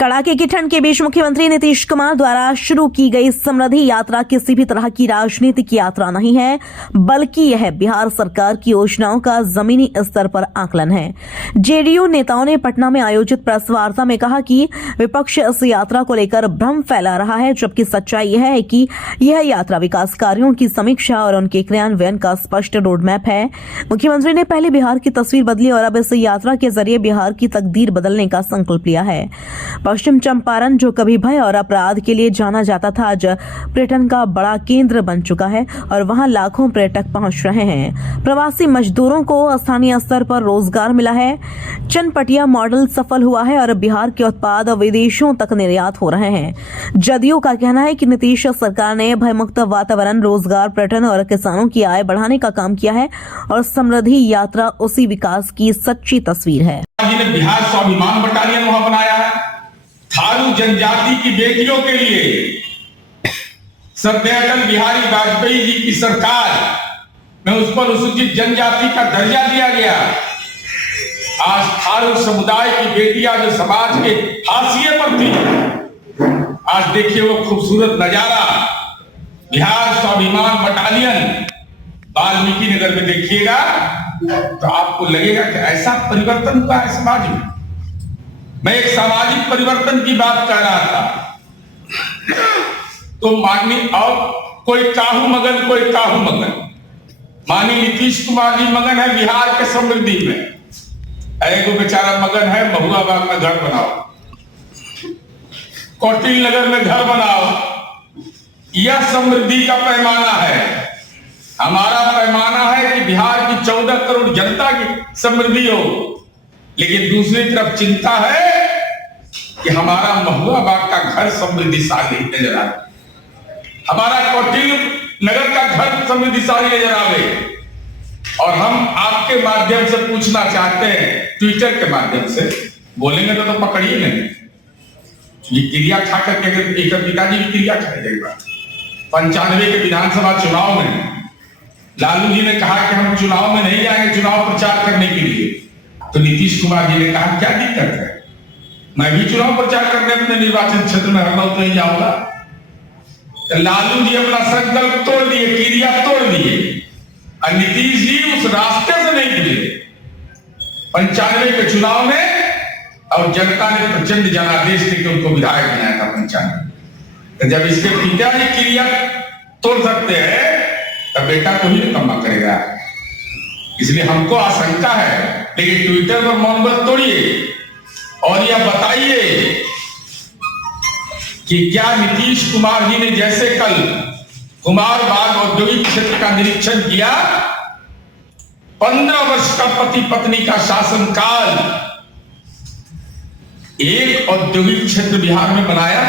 कड़ाके की ठंड के बीच मुख्यमंत्री नीतीश कुमार द्वारा शुरू की गई समृद्धि यात्रा किसी भी तरह की राजनीतिक यात्रा नहीं है, बल्कि यह बिहार सरकार की योजनाओं का जमीनी स्तर पर आकलन है। जेडीयू नेताओं ने पटना में आयोजित प्रेस वार्ता में कहा कि विपक्ष इस यात्रा को लेकर भ्रम फैला रहा है, जबकि सच्चाई यह है कि यह यात्रा विकास कार्यों की समीक्षा और उनके क्रियान्वयन का स्पष्ट रोडमैप है। मुख्यमंत्री ने पहले बिहार की तस्वीर बदली और अब इस यात्रा के जरिए बिहार की तकदीर बदलने का संकल्प लिया है। पश्चिम चंपारण, जो कभी भय और अपराध के लिए जाना जाता था, आज पर्यटन का बड़ा केंद्र बन चुका है और वहां लाखों पर्यटक पहुंच रहे हैं। प्रवासी मजदूरों को स्थानीय स्तर पर रोजगार मिला है। चनपटिया मॉडल सफल हुआ है और बिहार के उत्पाद विदेशों तक निर्यात हो रहे हैं। जदयू का कहना है कि नीतीश सरकार ने भयमुक्त वातावरण, रोजगार, पर्यटन और किसानों की आय बढ़ाने का काम किया है और समृद्धि यात्रा उसी विकास की सच्ची तस्वीर है। बिहार स्वाभिमान बटालियन वहां बनाया है। थारू जनजाति की बेटियों के लिए श्रद्धेय अटल बिहारी वाजपेयी जी की सरकार में उस पर अनुसूचित जनजाति का दर्जा दिया गया। आज थारू समुदाय की बेटियां जो समाज के हाशिए पर थी, आज देखिए वो खूबसूरत नजारा। बिहार स्वाभिमान बटालियन वाल्मीकि नगर में देखिएगा तो आपको लगेगा कि ऐसा परिवर्तन हुआ है समाज में। मैं एक सामाजिक परिवर्तन की बात कर रहा था, तो माननीय और कोई काहू मगन, कोई काहू मगन। माननीय नीतीश कुमार जी मगन है बिहार के समृद्धि में। एक बेचारा मगन है महुआबाग में घर बनाओ, कौटिल नगर में घर बनाओ। यह समृद्धि का पैमाना है। हमारा पैमाना है कि बिहार की 14 करोड़ जनता की समृद्धि हो, लेकिन दूसरी तरफ चिंता है कि हमारा महुआबाग का घर समृद्धिशाली नजर आए, हमारा कौटिल नगर का घर समृद्धिशाली नजर आवे। और हम आपके माध्यम से पूछना चाहते हैं, ट्विटर के माध्यम से बोलेंगे तो पकड़िए नहीं। ये क्रिया खा करके एक पिताजी भी क्रिया खाएगा। 95 के विधानसभा चुनाव में लालू जी ने कहा कि हम चुनाव में नहीं जाएंगे चुनाव प्रचार करने के लिए, तो नीतीश कुमार जी ने कहा क्या दिक्कत है, मैं भी चुनाव प्रचार करने अपने निर्वाचन क्षेत्र में हर तो ही जाऊंगा। तो लालू जी अपना संकल्प तोड़ दिए, क्रिया तोड़ दिए, और नीतीश जी उस रास्ते से नहीं जुड़े 95 के चुनाव में, और जनता ने प्रचंड जनादेश देकर उनको विधायक बनाया था 95। तो जब इसके पिताजी क्रिया तोड़ सकते हैं तो बेटा को ही निकम्मा करेगा। इसलिए हमको आशंका है, लेकिन ट्विटर पर मौन व्रत तोड़िए और यह बताइए कि क्या नीतीश कुमार जी ने जैसे कल कुमार बाग औद्योगिक क्षेत्र का निरीक्षण किया, 15 वर्ष का पति पत्नी का शासनकाल, एक औद्योगिक क्षेत्र बिहार में बनाया?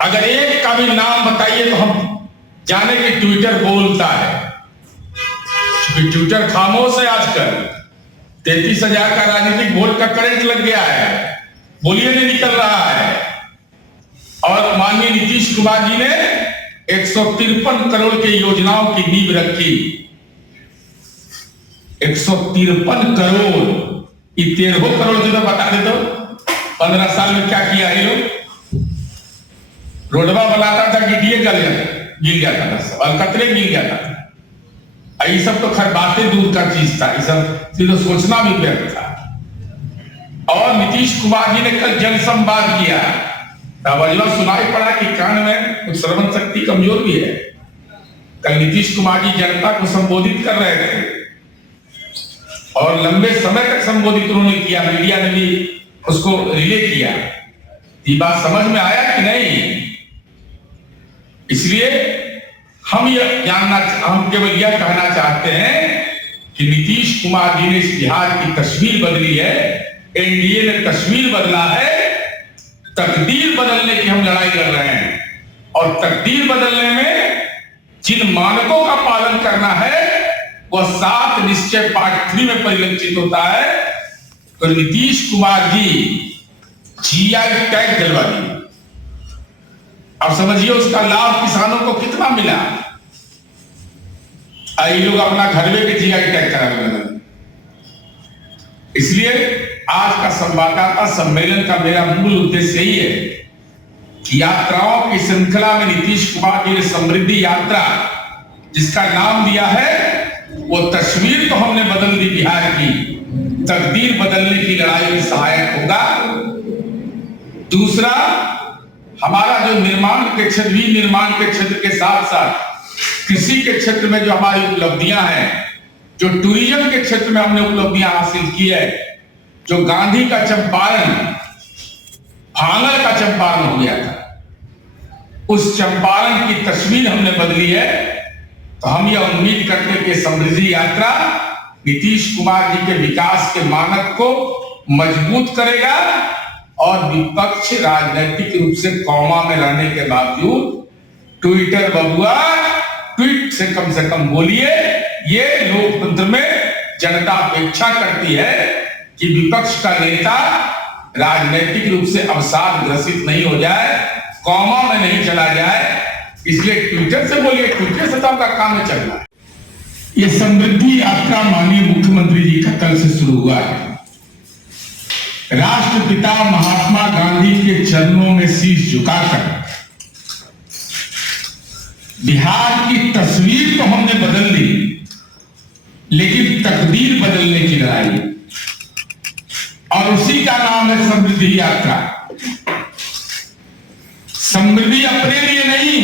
अगर एक का भी नाम बताइए तो हम जाने कि ट्विटर बोलता है। ट्विटर खामोश है आजकल। 33,000 का राजनीतिक वोट का करंट लग गया है, बोलिए नहीं निकल रहा है। और माननीय नीतीश कुमार जी ने 153 करोड़ की योजनाओं की नींव रखी। 153 करोड़, ये 13 करोड़ जो बता दे तो 15 साल में क्या किया है लोग। रोडवा बनाता था, गिटिए गिर जाता था, अलकतरे गिर जाता था। ये सब तो खैर बातें दूर का चीज था, ये सब तो सोचना भी व्यर्थ था। और नीतीश कुमार जी ने कल जन संवाद किया, तब सुनाई पड़ा कि कान में कुछ श्रवण शक्ति कमजोर भी है। कल नीतीश कुमार जी जनता को संबोधित कर रहे थे और लंबे समय तक संबोधित उन्होंने किया, मीडिया ने भी उसको रिले किया। ये बात समझ में आया कि नहीं? इसलिए हम केवल यह कहना चाहते हैं कि नीतीश कुमार जी ने इस बिहार की तस्वीर बदली है, एनडीए ने तस्वीर बदला है। तकदीर बदलने की हम लड़ाई लड़ रहे हैं, और तकदीर बदलने में जिन मानकों का पालन करना है वह 7 निश्चय पार्ट 3 में परिलक्षित होता है। तो नीतीश कुमार जी जीआई टैग दिलवा दिए। अब समझिए उसका लाभ किसानों को कितना मिला। ये लोग अपना घर में के जीआई टैग करा। इसलिए आज का संवाददाता सम्मेलन का मेरा मूल उद्देश्य यही है कि यात्राओं की श्रृंखला में नीतीश कुमार जी ने समृद्धि यात्रा जिसका नाम दिया है, वो तस्वीर तो हमने बदल दी बिहार की, तकदीर बदलने की लड़ाई में सहायक होगा। दूसरा, हमारा जो निर्माण के क्षेत्र के साथ साथ कृषि के क्षेत्र में जो हमारी उपलब्धियां हैं, जो टूरिज्म के क्षेत्र में हमने उपलब्धियां हासिल की है, जो गांधी का चंपारण भांगल का चंपारण हो गया था, उस चंपारण की तस्वीर हमने बदली है। तो हम यह उम्मीद करते हैं कि समृद्धि यात्रा नीतीश कुमार जी के विकास के मानक को मजबूत करेगा और विपक्ष राजनीतिक रूप से कौमा में रहने के बावजूद ट्विटर बबुआ ट्वीट से कम बोलिए। ये लोकतंत्र में जनता अपेक्षा करती है कि विपक्ष का नेता राजनीतिक रूप से अवसाद ग्रसित नहीं हो जाए, कौमा में नहीं चला जाए, इसलिए ट्विटर से बोलिए, ट्विटर से तो आपका काम चल रहा है। ये समृद्धि यात्रा माननीय मुख्यमंत्री जी का कल से शुरू हुआ है। राष्ट्रपिता महात्मा गांधी के चरणों में शीश झुकाकर बिहार की तस्वीर तो हमने बदल दी, लेकिन तकदीर बदलने की लड़ाई, और उसी का नाम है समृद्धि यात्रा। समृद्धि अपने लिए नहीं,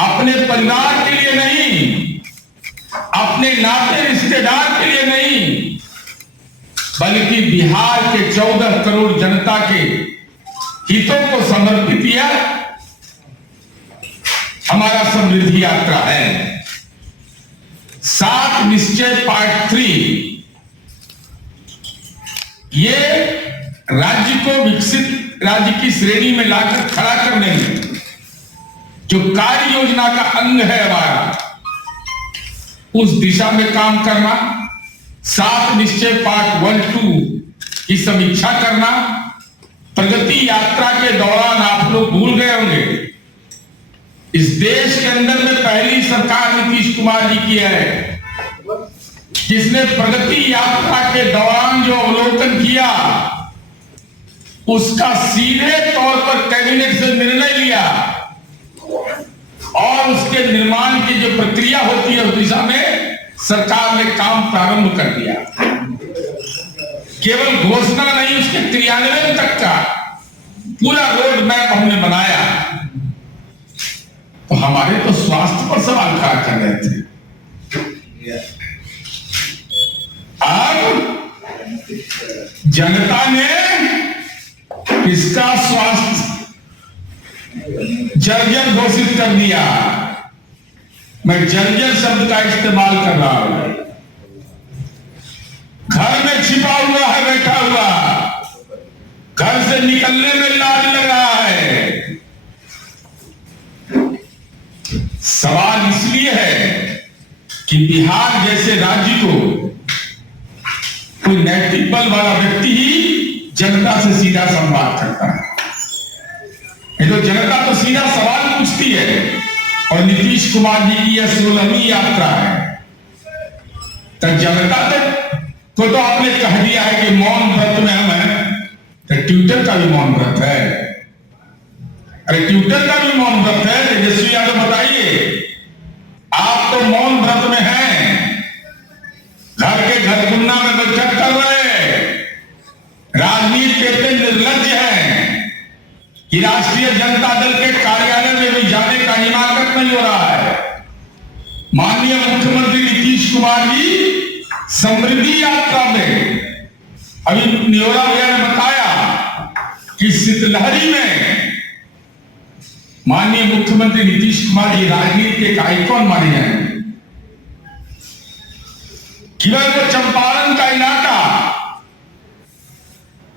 अपने परिवार के लिए नहीं, अपने नाते रिश्तेदार के लिए नहीं, बल्कि बिहार के 14 करोड़ जनता के हितों को समर्पित किया हमारा समृद्धि यात्रा है। 7 निश्चय पार्ट 3 ये राज्य को विकसित राज्य की श्रेणी में लाकर खड़ा करने में जो कार्य योजना का अंग है हमारा, उस दिशा में काम करना, 7 निश्चय पार्ट 1-2 की समीक्षा करना। प्रगति यात्रा के दौरान आप लोग भूल गए होंगे, इस देश के अंदर में पहली सरकार नीतीश कुमार जी की है जिसने प्रगति यात्रा के दौरान जो अवलोकन किया उसका सीधे तौर पर कैबिनेट से निर्णय लिया और उसके निर्माण की जो प्रक्रिया होती है उस दिशा में सरकार ने काम प्रारंभ कर दिया। केवल घोषणा नहीं, उसके क्रियान्वयन तक का पूरा रोड मैप हमने बनाया। तो हमारे तो स्वास्थ्य पर सवाल खड़ा कर रहे थे, अब जनता ने इसका स्वास्थ्य जर्जर घोषित कर दिया। मैं जर्जर शब्द का इस्तेमाल कर रहा हूं। घर में छिपा हुआ है, बैठा हुआ, घर से निकलने में लाज लग रहा है। सवाल इसलिए है कि बिहार जैसे राज्य को कोई नैतिक बल वाला व्यक्ति ही जनता से सीधा संवाद करता है। ये तो जनता तो सीधा सवाल पूछती है, और नीतीश कुमार जी की यह 16वीं यात्रा है। तो जनता को तो आपने कह दिया है कि मौन व्रत में हम हैं, तो ट्विटर का भी मौन व्रत है। अरे ट्विटर का भी मौन व्रत है। तेजस्वी यादव बताइए, आप तो मौन व्रत में हैं, घर के घरकुन्ना में बैठक कर रहे हैं, राजनीति के इतने निर्लज्ज हैं कि राष्ट्रीय जनता दल के कार्यालय में भी जाने का हिमाकत नहीं हो रहा है। माननीय मुख्यमंत्री नीतीश कुमार जी समृद्धि यात्रा में, अभी नियोरा भैया ने बताया कि शीतलहरी में माननीय मुख्यमंत्री नीतीश कुमार जी राजनीति के आइकॉन माने जाएंगे। केवल वो चंपारण का इलाका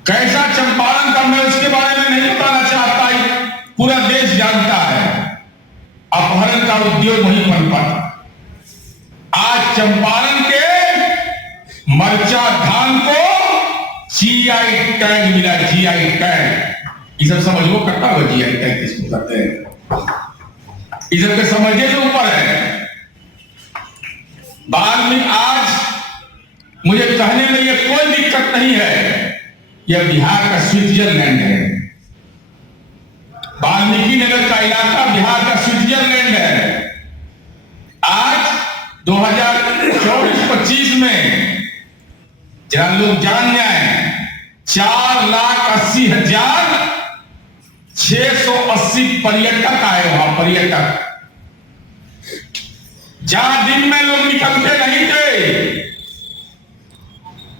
कैसा चंपारण का, मैं उसके बारे में नहीं बताना चाहता, पूरा देश जानता है। अपहरण का उद्योग वहीं पनपा। आज चंपारण के मरचा धान को जीआई टैग मिला, जीआई टैग। ये सब समझो करता हुआ जीआई टैग किसको कहते हैं, ये सब के समझे के ऊपर है। बाद में आज मुझे कहने में यह कोई दिक्कत नहीं है, यह बिहार का स्विट्जरलैंड है। वाल्मीकि नगर का इलाका बिहार का स्विट्जरलैंड है। आज 2024-25 में जरा लोग जान जाए, 4,80,680 पर्यटक आए वहां, पर्यटक, जहां दिन में लोग निकलते नहीं थे,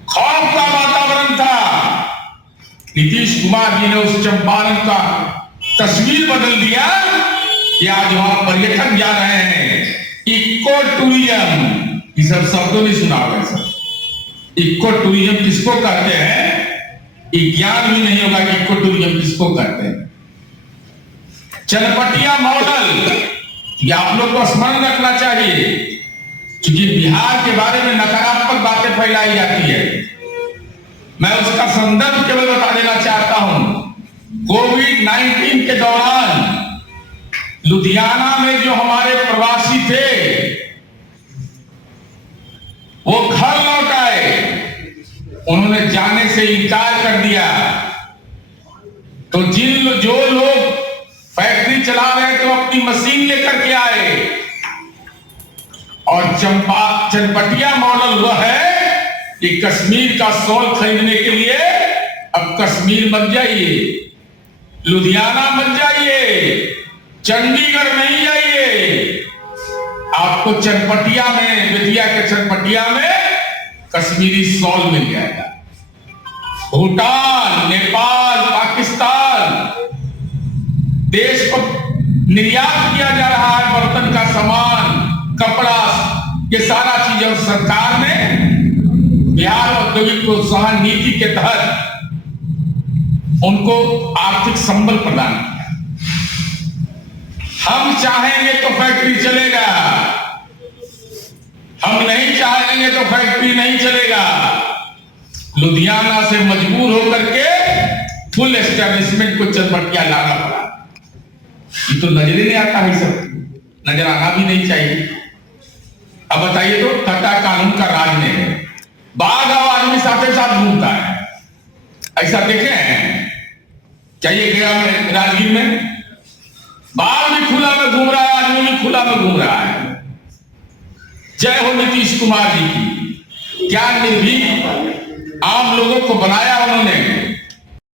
खौफ का वातावरण था। नीतीश कुमार जी ने उस चंपारण का तस्वीर बदल दिया कि आज वहां पर्यटक जा रहे हैं। इको टूरिज्म, ये सब शब्दों नहीं सुना होगा सर। इको टूरिज्म किसको कहते हैं, ये ज्ञान भी नहीं होगा कि इको टूरिज्म किसको कहते हैं। चनपटिया मॉडल, ये आप लोग को स्मरण रखना चाहिए, क्योंकि बिहार के बारे में नकारात्मक बातें फैलाई जाती है। मैं उसका संदर्भ केवल बता देना चाहता हूं। कोविड-19 के दौरान लुधियाना में जो हमारे प्रवासी थे वो घर लौट आए, उन्होंने जाने से इनकार कर दिया। तो जो लोग फैक्ट्री चला रहे तो अपनी मशीन लेकर के आए, और चनपटिया मॉडल वह है कि कश्मीर का शॉल खरीदने के लिए अब कश्मीर मत जाइए, लुधियाना मत जाइए, चंडीगढ़ नहीं जाइए, आपको चनपटिया में, बेतिया के चनपटिया में कश्मीरी शॉल मिल जाएगा। भूटान, नेपाल, पाकिस्तान देश को निर्यात किया जा रहा है बर्तन का सामान, कपड़ा, ये सारा चीज। और सरकार ने बिहार औद्योगिक प्रोत्साहन नीति के तहत उनको आर्थिक संबल प्रदान किया। हम चाहेंगे तो फैक्ट्री चलेगा, हम नहीं चाहेंगे तो फैक्ट्री नहीं चलेगा। लुधियाना से मजबूर होकर के फुल एस्टेब्लिशमेंट को चनपटिया लाना पड़ा। ये तो नजर नहीं आता है, सब नजर आना भी नहीं चाहिए। अब बताइए तो, सट्टा कानून का राज में है, बाघ और आदमी साथे साथ घूमता है, ऐसा देखे हैं क्या? ये गया में राजगीर में बाघ भी खुला में घूम रहा है, आदमी भी खुला में घूम रहा है। जय हो नीतीश कुमार जी की। क्या निर्भीक आम लोगों को बनाया उन्होंने।